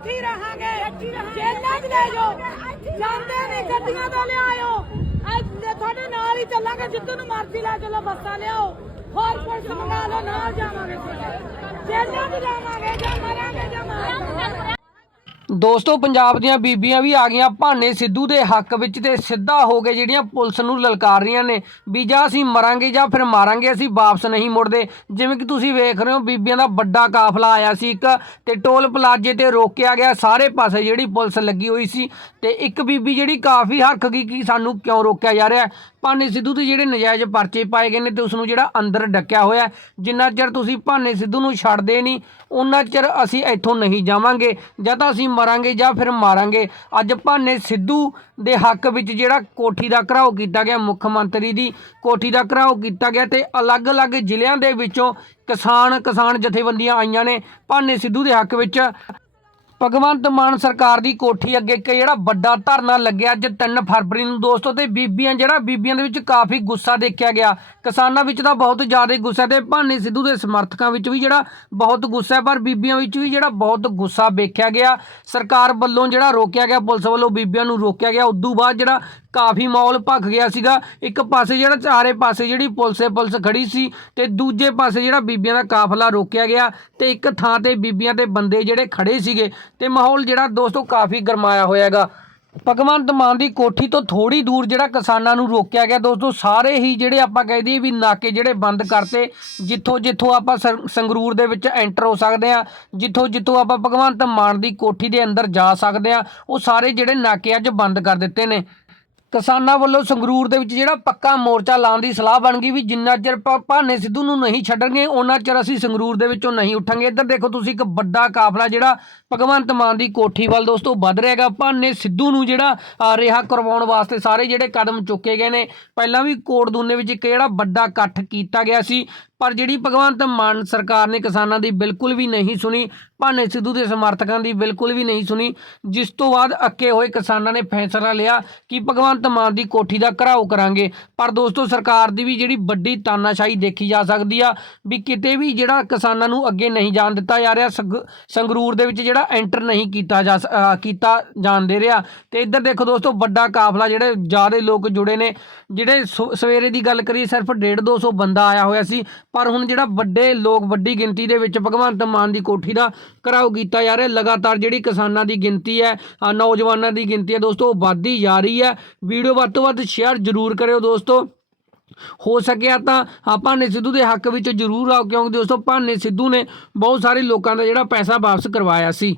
ਇੱਥੇ ਹੀ ਰਹਾਂਗੇ। ਜੇਲਾਂ 'ਚ ਲੈ ਜਾਓ। ਜਾਂਦੇ ਨਹੀਂ ਗੱਡੀਆਂ ਤੋਂ ਲਿਆਇਓ। ਅੱਜ ਤੁਹਾਡੇ ਨਾਲ ਹੀ ਚੱਲਾਂਗੇ। ਜਿੱਦੋਂ ਨੂੰ ਮਰਜ਼ੀ ਲੈ ਚਲੋ, ਬੱਸਾਂ ਲਿਆਓ। ਹੋਰ ਪੁਲਿਸ ਮੰਗਾ ਲਓ, ਨਾਲ ਜਾਵਾਂਗੇ। ਜੇਲ੍ਹਾਂ 'ਚ ਜਾਵਾਂਗੇ ਜਾਂ ਮਰਾਂਗੇ ਜਾਂ ਦੋਸਤੋ, ਪੰਜਾਬ ਦੀਆਂ ਬੀਬੀਆਂ ਵੀ ਆ ਗਈਆਂ ਭਾਨੇ ਸਿੱਧੂ ਦੇ ਹੱਕ ਵਿੱਚ ਤੇ ਸਿੱਧਾ ਹੋ ਕੇ ਜਿਹੜੀਆਂ ਪੁਲਿਸ ਨੂੰ ਲਲਕਾਰ ਰਹੀਆਂ ਨੇ ਵੀ ਜਾਂ ਅਸੀਂ ਮਰਾਂਗੇ ਜਾਂ ਫਿਰ ਮਾਰਾਂਗੇ, ਅਸੀਂ ਵਾਪਸ ਨਹੀਂ ਮੁੜਦੇ। ਜਿਵੇਂ ਕਿ ਤੁਸੀਂ ਵੇਖ ਰਹੇ ਹੋ, ਬੀਬੀਆਂ ਦਾ ਵੱਡਾ ਕਾਫਲਾ ਆਇਆ ਸੀ ਇੱਕ ਤੇ ਟੋਲ ਪਲਾਜੇ ਤੇ ਰੋਕਿਆ ਗਿਆ ਸਾਰੇ ਪਾਸੇ ਜਿਹੜੀ ਪੁਲਿਸ ਲੱਗੀ ਹੋਈ ਸੀ ਤੇ ਇੱਕ ਬੀਬੀ ਜਿਹੜੀ ਕਾਫੀ ਹਰਖ ਗਈ ਕਿ ਸਾਨੂੰ ਕਿਉਂ ਰੋਕਿਆ ਜਾ ਰਿਹਾ ਭਾਨੇ ਸਿੱਧੂ ਦੇ ਜਿਹੜੇ ਨਜਾਇਜ਼ ਪਰਚੇ ਪਾਏ ਗਏ ਨੇ ਤੇ ਉਸ ਨੂੰ ਜਿਹੜਾ ਅੰਦਰ ਡੱਕਿਆ ਹੋਇਆ ਜਿੰਨਾ ਚਿਰ ਤੁਸੀਂ ਭਾਨੇ ਸਿੱਧੂ ਨੂੰ ਛੱਡਦੇ ਨਹੀਂ ਉਹਨਾਂ ਚਿਰ ਅਸੀਂ ਇੱਥੋਂ ਨਹੀਂ ਜਾਵਾਂਗੇ, ਜਾਂ ਤਾਂ ਅਸੀਂ ਮਰਾਂਗੇ ਜਾਂ ਫਿਰ ਮਾਰਾਂਗੇ। ਅੱਜ ਭਾਨੇ ਸਿੱਧੂ ਦੇ ਹੱਕ ਵਿੱਚ ਜਿਹੜਾ ਕੋਠੀ ਦਾ ਘਰਾਓ ਕੀਤਾ ਗਿਆ, ਮੁੱਖ ਮੰਤਰੀ ਦੀ ਕੋਠੀ ਦਾ ਘਰਾਓ ਕੀਤਾ ਗਿਆ ਤੇ ਅਲੱਗ-ਅਲੱਗ ਜ਼ਿਲ੍ਹਿਆਂ ਦੇ ਵਿੱਚੋਂ ਕਿਸਾਨ ਕਿਸਾਨ ਜਥੇਬੰਦੀਆਂ ਆਈਆਂ ਨੇ ਭਾਨੇ ਸਿੱਧੂ ਦੇ ਹੱਕ ਵਿੱਚ। ਭਗਵੰਤ ਮਾਨ ਸਰਕਾਰ ਦੀ ਕੋਠੀ ਅੱਗੇ ਇੱਕ ਜਿਹੜਾ ਵੱਡਾ ਧਰਨਾ ਲੱਗਿਆ ਅੱਜ 3 ਫਰਵਰੀ ਨੂੰ ਦੋਸਤੋ, ਤੇ ਬੀਬੀਆਂ ਜਿਹੜਾ ਬੀਬੀਆਂ ਦੇ ਵਿੱਚ ਕਾਫੀ ਗੁੱਸਾ ਦੇਖਿਆ ਗਿਆ। ਕਿਸਾਨਾਂ ਵਿੱਚ ਤਾਂ ਬਹੁਤ ਜ਼ਿਆਦਾ ਗੁੱਸਾ ਤੇ ਭਾਨੇ ਸਿੱਧੂ ਦੇ ਸਮਰਥਕਾਂ ਵਿੱਚ ਵੀ ਜਿਹੜਾ ਬਹੁਤ ਗੁੱਸਾ ਹੈ, ਪਰ ਬੀਬੀਆਂ ਵਿੱਚ ਵੀ ਜਿਹੜਾ ਬਹੁਤ ਗੁੱਸਾ ਵੇਖਿਆ ਗਿਆ। ਸਰਕਾਰ ਵੱਲੋਂ ਜਿਹੜਾ ਰੋਕਿਆ ਗਿਆ, ਪੁਲਿਸ ਵੱਲੋਂ ਬੀਬੀਆਂ ਨੂੰ ਰੋਕਿਆ ਗਿਆ। ਉਦੋਂ ਬਾਅਦ ਜਿਹੜਾ ਕਾਫੀ ਮਾਹੌਲ ਭਖ ਗਿਆ ਸੀਗਾ। ਇੱਕ ਪਾਸੇ ਜਿਹੜਾ ਚਾਰੇ ਪਾਸੇ ਜਿਹੜੀ ਪੁਲਿਸੇ, ਪੁਲਿਸ ਖੜੀ ਸੀ ਤੇ ਦੂਜੇ ਪਾਸੇ ਜਿਹੜਾ ਬੀਬੀਆਂ ਦਾ ਕਾਫਲਾ ਰੋਕਿਆ ਗਿਆ ਤੇ ਇੱਕ ਥਾਂ ਤੇ ਬੀਬੀਆਂ ਤੇ ਬੰਦੇ ਜਿਹੜੇ ਖੜੇ ਸੀਗੇ ਤੇ ਮਾਹੌਲ ਜਿਹੜਾ ਦੋਸਤੋ ਕਾਫੀ ਗਰਮਾਇਆ ਹੋਇਆ ਹੈਗਾ ਭਗਵੰਤ ਮਾਨ ਦੀ ਕੋਠੀ ਤੋਂ ਥੋੜੀ ਦੂਰ ਜਿਹੜਾ ਕਿਸਾਨਾਂ ਨੂੰ ਰੋਕਿਆ ਗਿਆ ਦੋਸਤੋ, ਸਾਰੇ ਹੀ ਜਿਹੜੇ ਆਪਾਂ ਕਹਿ ਦਈਏ ਵੀ ਨਾਕੇ ਜਿਹੜੇ ਬੰਦ ਕਰਤੇ, ਜਿੱਥੋਂ ਜਿੱਥੋਂ ਆਪਾਂ ਸੰ- ਸੰਗਰੂਰ ਦੇ ਵਿੱਚ ਐਂਟਰ ਹੋ ਸਕਦੇ ਆ ਜਿੱਥੋਂ ਜਿੱਥੋਂ ਆਪਾਂ ਭਗਵੰਤ ਮਾਨ ਦੀ ਕੋਠੀ ਦੇ ਅੰਦਰ ਜਾ ਸਕਦੇ ਆ ਉਹ ਸਾਰੇ ਜਿਹੜੇ ਨਾਕੇ ਅੱਜ ਬੰਦ ਕਰ ਦਿੱਤੇ ਨੇ। ਕਿਸਾਨਾਂ ਵੱਲੋਂ ਸੰਗਰੂਰ ਦੇ ਵਿੱਚ ਜਿਹੜਾ ਪੱਕਾ ਮੋਰਚਾ ਲਾਉਣ ਦੀ ਸਲਾਹ ਬਣ ਗਈ ਵੀ ਜਿੰਨਾ ਚਿਰ ਭ- ਭਾਨੇ ਸਿੱਧੂ ਨੂੰ ਨਹੀਂ ਛੱਡਣਗੇ ਉਹਨਾਂ ਚਿਰ ਅਸੀਂ ਸੰਗਰੂਰ ਦੇ ਵਿੱਚੋਂ ਨਹੀਂ ਉੱਠਾਂਗੇ। ਇੱਧਰ ਦੇਖੋ ਤੁਸੀਂ ਇੱਕ ਵੱਡਾ ਕਾਫਲਾ ਜਿਹੜਾ ਭਗਵੰਤ ਮਾਨ ਦੀ ਕੋਠੀ ਵੱਲ ਦੋਸਤੋ ਵੱਧ ਰਿਹਾ ਹੈਗਾ। ਭਾਨੇ ਸਿੱਧੂ ਨੂੰ ਜਿਹੜਾ ਰਿਹਾ ਕਰਵਾਉਣ ਵਾਸਤੇ ਸਾਰੇ ਜਿਹੜੇ ਕਦਮ ਚੁੱਕੇ ਗਏ ਨੇ। ਪਹਿਲਾਂ ਵੀ ਕੋਟ ਦੂਨੇ ਵਿੱਚ ਇੱਕ ਜਿਹੜਾ ਵੱਡਾ ਇਕੱਠ ਕੀਤਾ ਗਿਆ ਸੀ। ਪਰ ਜਿਹੜੀ ਭਗਵੰਤ ਮਾਨ ਸਰਕਾਰ ਨੇ ਕਿਸਾਨਾਂ ਦੀ ਬਿਲਕੁਲ ਵੀ ਨਹੀਂ ਸੁਣੀ, ਭਾਨੇ ਸਿੱਧੂ ਦੇ ਸਮਰਥਕਾਂ ਦੀ ਬਿਲਕੁਲ ਵੀ ਨਹੀਂ ਸੁਣੀ, ਜਿਸ ਤੋਂ ਬਾਅਦ ਅੱਕੇ ਹੋਏ ਕਿਸਾਨਾਂ ਨੇ ਫੈਸਲਾ ਲਿਆ ਕਿ ਭਗਵੰਤ ਮਾਨ ਦੀ ਕੋਠੀ ਦਾ ਘਰਾਓ ਕਰਾਂਗੇ। ਪਰ ਦੋਸਤੋ, ਸਰਕਾਰ ਦੀ ਵੀ ਜਿਹੜੀ ਵੱਡੀ ਤਾਨਾਸ਼ਾਹੀ ਦੇਖੀ ਜਾ ਸਕਦੀ ਆ ਵੀ ਕਿਤੇ ਵੀ ਜਿਹੜਾ ਕਿਸਾਨਾਂ ਨੂੰ ਅੱਗੇ ਨਹੀਂ ਜਾਣ ਦਿੱਤਾ ਜਾ ਰਿਹਾ, ਸੰਗ- ਸੰਗਰੂਰ ਦੇ ਵਿੱਚ ਜਿਹੜਾ ਐਂਟਰ ਨਹੀਂ ਕੀਤਾ ਜਾ ਸ- ਕੀਤਾ ਜਾਣ ਦੇ ਰਿਹਾ। ਤੇ ਇੱਧਰ ਦੇਖੋ ਦੋਸਤੋ, ਵੱਡਾ ਕਾਫਲਾ ਜਿਹੜੇ ਜ਼ਿਆਦਾ ਲੋਕ ਜੁੜੇ ਨੇ, ਜਿਹੜੇ ਸੁ- ਸਵੇਰੇ ਦੀ ਗੱਲ ਕਰੀਏ, ਸਿਰਫ 1.5 200 ਬੰਦਾ ਆਇਆ ਹੋਇਆ ਸੀ। ਪਰ ਹੁਣ ਜਿਹੜਾ ਵੱਡੇ ਲੋਕ, ਵੱਡੀ ਗਿਣਤੀ ਦੇ ਵਿੱਚ ਭਗਵੰਤ ਮਾਨ ਦੀ ਕੋਠੀ ਦਾ ਘਰਾਓ ਕੀਤਾ ਜਾ ਰਿਹਾ, ਲਗਾਤਾਰ ਜਿਹੜੀ ਕਿਸਾਨਾਂ ਦੀ ਗਿਣਤੀ ਹੈ ਨੌਜਵਾਨਾਂ ਦੀ ਗਿਣਤੀ ਹੈ, ਦੋਸਤੋ, ਉਹ ਵੱਧਦੀ ਜਾ ਰਹੀ ਹੈ। ਵੀਡੀਓ ਵੱਧ ਤੋਂ ਵੱਧ ਸ਼ੇਅਰ ਜ਼ਰੂਰ ਕਰਿਓ ਦੋਸਤੋ। ਹੋ ਸਕਿਆ ਤਾਂ ਆ ਭਾਨੇ ਸਿੱਧੂ ਦੇ ਹੱਕ ਵਿੱਚ ਜ਼ਰੂਰ ਆਓ, ਕਿਉਂਕਿ ਦੋਸਤੋ, ਭਾਨੇ ਸਿੱਧੂ ਨੇ ਬਹੁਤ ਸਾਰੇ ਲੋਕਾਂ ਦਾ ਜਿਹੜਾ ਪੈਸਾ ਵਾਪਸ ਕਰਵਾਇਆ ਸੀ।